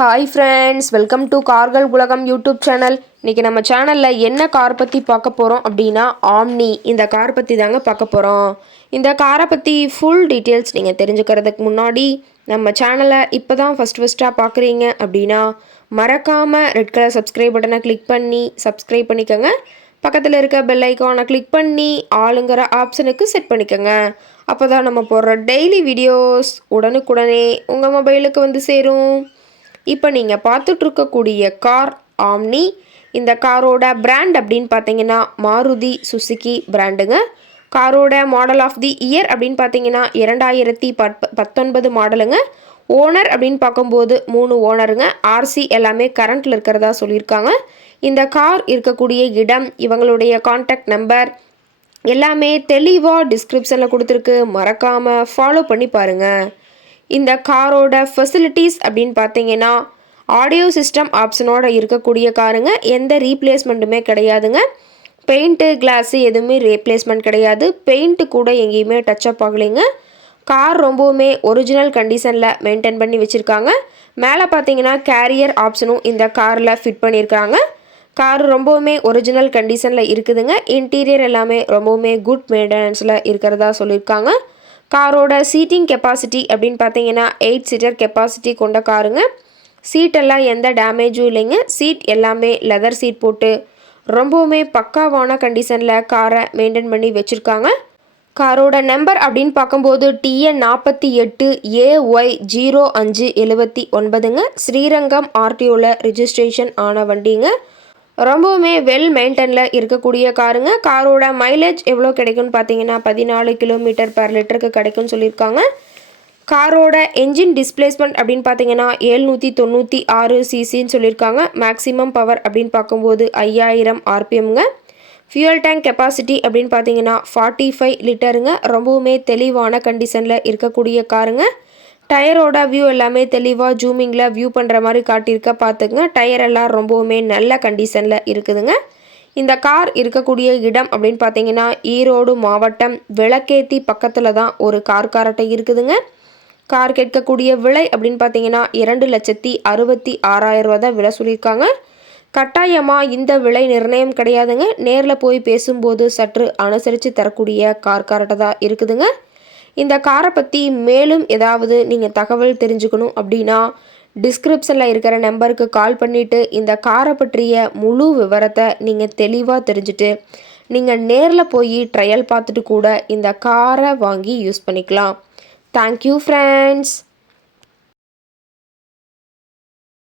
Hi friends, welcome to கார்கள் உலகம் YouTube channel. இன்றைக்கி நம்ம சேனலில் என்ன கார் பற்றி பார்க்க போகிறோம் அப்படின்னா ஆம்னி. இந்த கார் பற்றி தாங்க பார்க்க போகிறோம். இந்த காரை பற்றி ஃபுல் டீட்டெயில்ஸ் நீங்கள் தெரிஞ்சுக்கிறதுக்கு முன்னாடி நம்ம சேனலை இப்போ தான் ஃபஸ்ட்டாக பார்க்குறீங்க அப்படின்னா மறக்காமல் ரெட் கலர் சப்ஸ்கிரைப் பட்டனை கிளிக் பண்ணி சப்ஸ்கிரைப் பண்ணிக்கோங்க. பக்கத்தில் இருக்க பெல் ஐக்கானை கிளிக் பண்ணி ஆளுங்கிற ஆப்ஷனுக்கு செட் பண்ணிக்கோங்க. அப்போ தான் நம்ம போடுற டெய்லி வீடியோஸ் உடனுக்குடனே உங்கள் மொபைலுக்கு வந்து சேரும். இப்போ நீங்கள் பார்த்துட்ருக்கக்கூடிய கார் ஆம்னி. இந்த காரோட பிராண்ட் அப்படின்னு பார்த்தீங்கன்னா மாருதி சுசுகி பிராண்டுங்க. காரோட மாடல் ஆஃப் தி இயர் அப்படின்னு பார்த்தீங்கன்னா 2019 மாடலுங்க. ஓனர் அப்படின்னு பார்க்கும்போது 3 ஓனருங்க. ஆர்சி எல்லாமே கரண்ட்டில் இருக்கிறதா சொல்லியிருக்காங்க. இந்த கார் இருக்கக்கூடிய இடம், இவங்களுடைய கான்டாக்ட் நம்பர் எல்லாமே தெளிவாக டிஸ்கிரிப்ஷனில் கொடுத்துருக்கு. மறக்காமல் ஃபாலோ பண்ணி பாருங்கள். இந்த காரோட ஃபெசிலிட்டிஸ் அப்படின்னு பார்த்தீங்கன்னா ஆடியோ சிஸ்டம் ஆப்ஷனோட இருக்கக்கூடிய காருங்க. எந்த ரீப்ளேஸ்மெண்ட்டுமே கிடையாதுங்க. பெயிண்ட்டு கிளாஸு எதுவுமே ரீப்ளேஸ்மெண்ட் கிடையாது. பெயிண்ட்டு கூட எங்கேயுமே டச்சப் ஆகலைங்க. கார் ரொம்பவுமே ஒரிஜினல் கண்டிஷனில் மெயின்டைன் பண்ணி வச்சுருக்காங்க. மேலே பார்த்தீங்கன்னா கேரியர் ஆப்ஷனும் இந்த காரில் ஃபிட் பண்ணியிருக்காங்க. கார் ரொம்பவுமே ஒரிஜினல் கண்டிஷனில் இருக்குதுங்க. இன்டீரியர் எல்லாமே ரொம்பவுமே குட் மெயின்டெனன்ஸில் இருக்கிறதா சொல்லியிருக்காங்க. காரோட சீட்டிங் கெப்பாசிட்டி அப்படின்னு பார்த்தீங்கன்னா 8 சீட்டர் கெப்பாசிட்டி கொண்ட காருங்க. சீட்டெல்லாம் எந்த டேமேஜும் இல்லைங்க. சீட் எல்லாமே லெதர் சீட் போட்டு ரொம்பவுமே பக்காவான கண்டிஷனில் காரை மெயின்டைன் பண்ணி வச்சுருக்காங்க. காரோட நம்பர் அப்படின்னு பார்க்கும்போது TN 48 AY 0579ங்க. ஸ்ரீரங்கம் RTOவில் ரிஜிஸ்ட்ரேஷன் ஆன வண்டிங்க. ரொம்பவுமே வெல் மெயின்டெனில் இருக்கக்கூடிய காருங்க. காரோட மைலேஜ் எவ்வளோ கிடைக்கும்னு பார்த்தீங்கன்னா 14 கிலோமீட்டர் பர் லிட்டருக்கு கிடைக்கும்னு சொல்லியிருக்காங்க. காரோட என்ஜின் டிஸ்பிளேஸ்மெண்ட் அப்படின்னு பார்த்தீங்கன்னா 796 சிசின்னு சொல்லியிருக்காங்க. மேக்ஸிமம் பவர் அப்படின்னு பார்க்கும்போது 5000 RPMங்க. ஃபியூயல் டேங்க் கெப்பாசிட்டி அப்படின்னு பார்த்தீங்கன்னா 45 லிட்டருங்க. ரொம்பவுமே தெளிவான கண்டிஷனில் இருக்கக்கூடிய காருங்க. டயரோட வியூ எல்லாமே தெளிவாக ஜூமிங்கில் வியூ பண்ணுற மாதிரி காட்டியிருக்க பார்த்துங்க. டயர் எல்லாம் ரொம்பவுமே நல்ல கண்டிஷனில் இருக்குதுங்க. இந்த கார் இருக்கக்கூடிய இடம் அப்படின்னு பார்த்தீங்கன்னா ஈரோடு மாவட்டம் விளக்கேத்தி பக்கத்தில் தான் ஒரு கார்காரட்டை இருக்குதுங்க. கார் கேட்கக்கூடிய விலை அப்படின்னு பார்த்தீங்கன்னா 2,66,000 ரூபா தான் விலை சொல்லியிருக்காங்க. கட்டாயமாக இந்த விலை நிர்ணயம் கிடையாதுங்க. நேரில் போய் பேசும்போது சற்று அனுசரித்து தரக்கூடிய கார்காரட்டை தான் இருக்குதுங்க. இந்த காரை பற்றி மேலும் ஏதாவது நீங்கள் தகவல் தெரிஞ்சுக்கணும் அப்படின்னா டிஸ்கிரிப்ஷனில் இருக்கிற நம்பருக்கு கால் பண்ணிவிட்டு இந்த காரை பற்றிய முழு விவரத்தை நீங்கள் தெளிவாக தெரிஞ்சுட்டு நீங்கள் நேரில் போய் ட்ரையல் பார்த்துட்டு கூட இந்த காரை வாங்கி யூஸ் பண்ணிக்கலாம். Thank you friends.